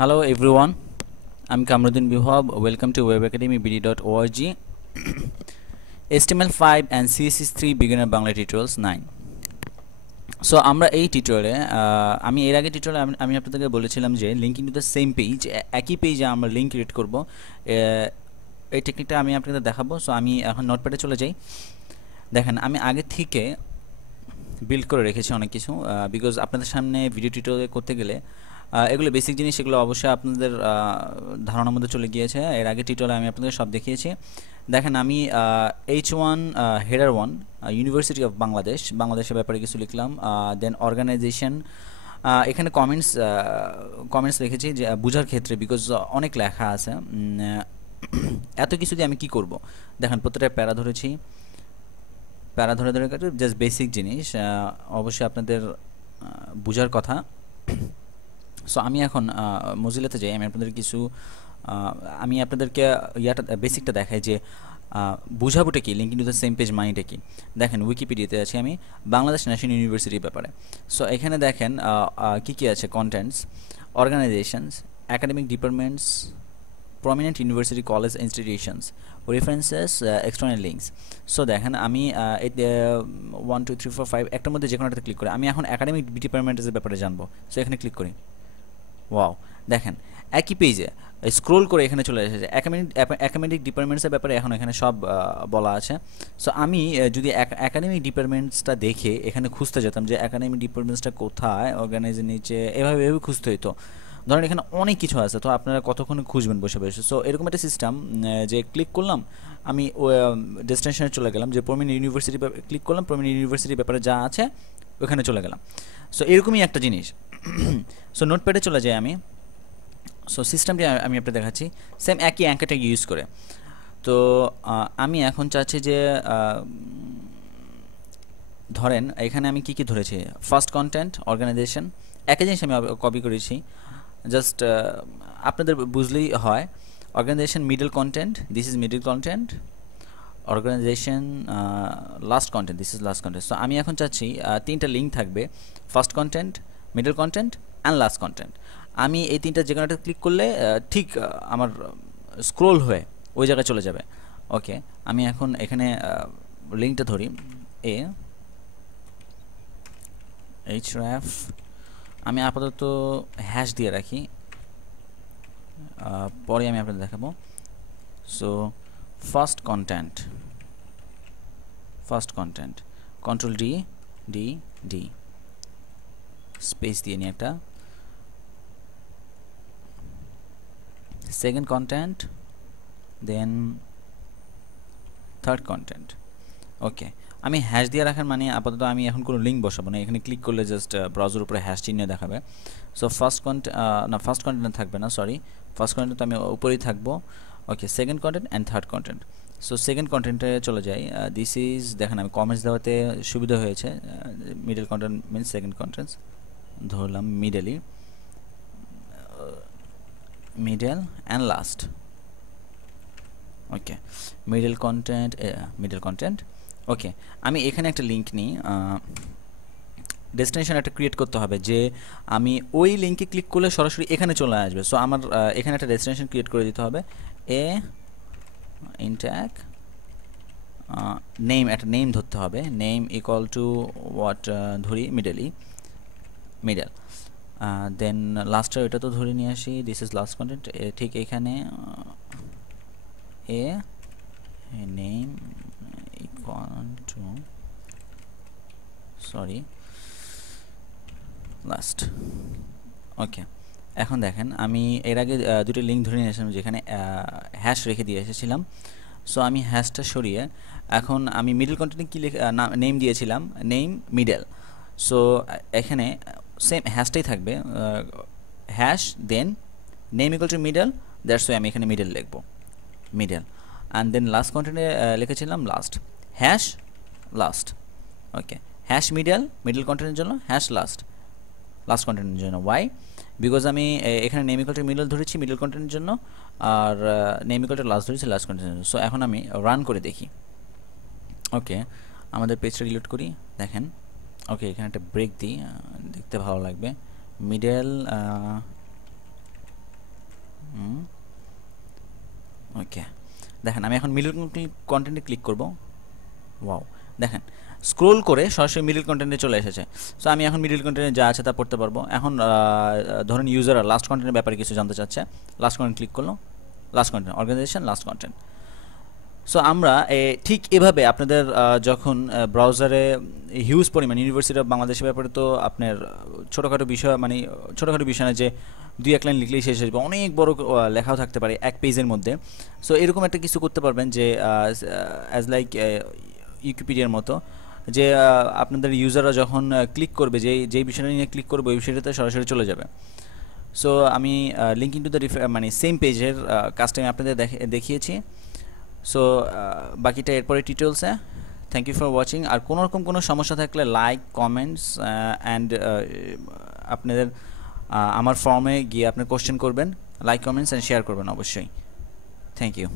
Hello everyone, I'm Kamruddin Bihab. Welcome to webacademybd.org. HTML5 and CSS3 Beginner Bangla Tutorials 9. So আমরা এই টিউটোরিয়ালে আমি এর আগে টিউটোরিয়ালে আমি আপনাদেরকে বলেছিলাম যে linking to the same page, একই পেজে আমরা লিঙ্ক ক্রিয়েট করব। এই টেকনিকটা আমি আপনাদের দেখাবো। সো আমি এখন নোটপ্যাডে চলে যাই। দেখেন আমি আগে থেকে বিল্ড করে রেখেছি অনেক কিছু, বিকজ আপনাদের সামনে ভিডিও টিউটোরিয়াল করতে গেলে এগুলো বেসিক জিনিস, এগুলো অবশ্যই আপনাদের ধারণার মধ্যে চলে গিয়েছে। এর আগে টিউটোরিয়ালে আমি আপনাদের সব দেখিয়েছি। দেখেন আমি H1 হেডার 1 ইউনিভার্সিটি অফ বাংলাদেশের ব্যাপারে কিছু লিখলাম। দেন অর্গানাইজেশন, এখানে কমেন্টস লিখেছি যে বোঝার ক্ষেত্রে, বিকজ অনেক লেখা আছে। এত কিছু দিয়ে আমি কি করব, দেখেন প্রত্যেকটা প্যারা ধরেছি, প্যারা ধরে ধরে জাস্ট বেসিক জিনিস, অবশ্যই আপনাদের বোঝার কথা। সো আমি এখন মজিলাতে যাই। আমি আপনাদেরকে বেসিকটা দেখাই যে বুঝাবোটা কি, linking to the same page মানিটা কি। দেখেন উইকিপিডিয়াতে আছি আমি, বাংলাদেশ ন্যাশনাল ইউনিভার্সিটির ব্যাপারে। সো এখানে দেখেন কি কি আছে, contents, organisations, academic departments, prominent university college institutions, references, external links. So দেখেন আমি 1 2 3 4 5 একটার মধ্যে যে কোনো একটা ক্লিক করি। আমি এখন একাডেমিক ডিপার্টমেন্টের ব্যাপারে জানবো। সো এখানে ক্লিক করি। ওয়াও, দেখেন একই পেজে স্ক্রোল করে এখানে চলে এসেছে একাডেমিক ডিপার্টমেন্টসের ব্যাপারে। এখন এখানে সব বলা আছে। সো আমি যদি একাডেমিক ডিপার্টমেন্টসটা দেখে এখানে খুঁজতে যেতাম যে একাডেমিক ডিপার্টমেন্টসটা কোথায়, অর্গানাইজের নিচে, এভাবে খুঁজতে হইতো। ধরেন এখানে অনেক কিছু আছে, তো আপনারা কতক্ষণে খুঁজবেন বসে বসে। সো এরকম একটা সিস্টেম যে ক্লিক করলাম, আমি ডেস্টিনেশনে চলে গেলাম, যে প্রমিনেন্ট ইউনিভার্সিটি ক্লিক করলাম, প্রমিনেন্ট ইউনিভার্সিটির ব্যাপারে যা আছে ওখানে চলে গেলাম। সো এরকমই একটা জিনিস। সো নোটপ্যাডে চলে যাই আমি। সো সিস্টেমটি আমি আপনাকে দেখাচ্ছি সেম একই অ্যাঙ্কারটা ইউজ করে। তো আমি এখন চাচ্ছি যে ধরেন এখানে আমি কি কি ধরেছি, ফার্স্ট কন্টেন্ট, অর্গানাইজেশন, একই জিনিস আমি কপি করেছি, জাস্ট আপনাদের বুঝলেই হয়। Organisation middle content, this is middle content, organisation last content, this is last content. So আমি এখন চাচ্ছি তিনটা লিঙ্ক থাকবে, first content, middle content and last content. আমি এই তিনটা যে কোনো একটা ক্লিক করলে ঠিক আমার স্ক্রোল হয়ে ওই জায়গায় চলে যাবে। ওকে, আমি এখন এখানে লিঙ্কটা ধরি, href, আমি আপাতত হ্যাশ দিয়ে রাখি, পরে আমি আপনাদের দেখাবো। So first content, control D space দিয়ে নিয়ে একটা, সেকেন্ড কন্টেন্ট, দেন থার্ড কন্টেন্ট। ওকে, আমি হ্যাশ দিয়ে রাখার মানে আপাতত আমি এখন কোনো লিঙ্ক বসাবো না, এখানে ক্লিক করলে জাস্ট ব্রাউজার উপরে হ্যাশ চিহ্ন দেখাবে। সো ফার্স্ট কন্টেন্ট থাকবে না, সরি, ফার্স্ট কন্টেন্ট তো আমি উপরেই থাকবো। Okay, second content and third content. So second কন্টেন্টে চলে যাই। দিস ইজ, দেখেন আমি কমেন্টস দেওয়াতে সুবিধা হয়েছে। Middle content means second contents, ধরলাম middle and last. Okay, middle content. Okay, আমি এখানে একটা লিঙ্ক নিই, ডেস্টিনেশন একটা ক্রিয়েট করতে হবে যে আমি ওই লিঙ্কে ক্লিক করলে সরাসরি এখানে চলে আসবে। সো আমার এখানে একটা ডেস্টিনেশন ক্রিয়েট করে দিতে হবে, ইনট্যাগ নেম, একটা নেম ধরতে হবে, নেম ইকুয়াল টু হোয়াট, ধরি মিডল, দেন লাস্টের ওইটা তো ধরে নিয়ে আসি, দিস ইজ লাস্ট কন্টেন্ট। ঠিক এখানে name equal to, sorry, last. Okay, এখন দেখেন আমি এর আগে দুটো লিঙ্ক ধরে নিয়ে এসেছিলাম যেখানে হ্যাশ রেখে দিয়ে এসেছিলাম। সো আমি হ্যাশটা সরিয়ে এখন আমি মিডল কন্টেন্টে কী নেম দিয়েছিলাম, নেম মিডল। সো এখানে সেম হ্যাশটাই থাকবে, hash then name equal to middle, that's why আমি এখানে মিডল লিখব, মিডল। অ্যান্ড দেন লাস্ট কন্টেন্টে লিখেছিলাম লাস্ট, হ্যাশ লাস্ট। ওকে, হ্যাশ মিডল কন্টেন্টের জন্য, হ্যাশ লাস্ট কন্টেন্টের জন্য। ওয়াই? বিকজ আমি এখানে নেম ইকুয়াল টু মিডল ধরেছি মিডল কন্টেন্টের জন্য, আর নেম ইকুয়াল টু লাস্ট ধরেছি লাস্ট কন্টেন্টের জন্য। সো এখন আমি রান করে দেখি। ওকে, আমাদের পেজটা রিলোড করি, দেখেন। ওকে, এখানে একটা ব্রেক দিই, দেখতে ভালো লাগবে। মিডল ওকে, দেখেন আমি এখন মিডল কন্টেন্টে ক্লিক করব। ওয়াও, দেখেন স্ক্রোল করে সরাসরি মিডল কন্টেন্টে চলে এসেছে। সো আমি এখন মিডল কন্টেন্টে যা আছে তা পড়তে পারবো। এখন ধরুন ইউজাররা লাস্ট কন্টেন্টের ব্যাপারে কিছু জানতে চাচ্ছে, লাস্ট কন্টেন্ট ক্লিক করলো, last content organisation last content. So আমরা ঠিক এভাবে আপনাদের যখন ব্রাউজারে হিউজ পরিমাণ ইউনিভার্সিটি অফ বাংলাদেশের ব্যাপারে তো আপনার ছোটোখাটো বিষয় মানে ছোটোখাটো বিষয় না যে 2-1 লাইন লিখলেই শেষ হয়ে যাবে, অনেক বড় লেখাও থাকতে পারে এক পেজের মধ্যে। সো এরকম একটা কিছু করতে পারবেন যে অ্যাজ লাইক উইকিপিডিয়ার মতো, যে আপনাদের ইউজাররা যখন ক্লিক করবে যেই বিষয়টা নিয়ে ক্লিক করবে ওই বিষয়টাতে সরাসরি চলে যাবে। সো আমি লিঙ্কিং টু দ্য মানে সেম পেজের কাজটা আমি আপনাদের দেখিয়েছি। সো বাকিটা এরপরে টিউটোরিয়ালসে। Thank you for watching. আর কোনো রকম কোনো সমস্যা থাকলে লাইক, কমেন্টস অ্যান্ড আপনাদের আমার ফর্মে গিয়ে আপনার কোশ্চেন করবেন, লাইক, কমেন্টস অ্যান্ড শেয়ার করবেন অবশ্যই। Thank you.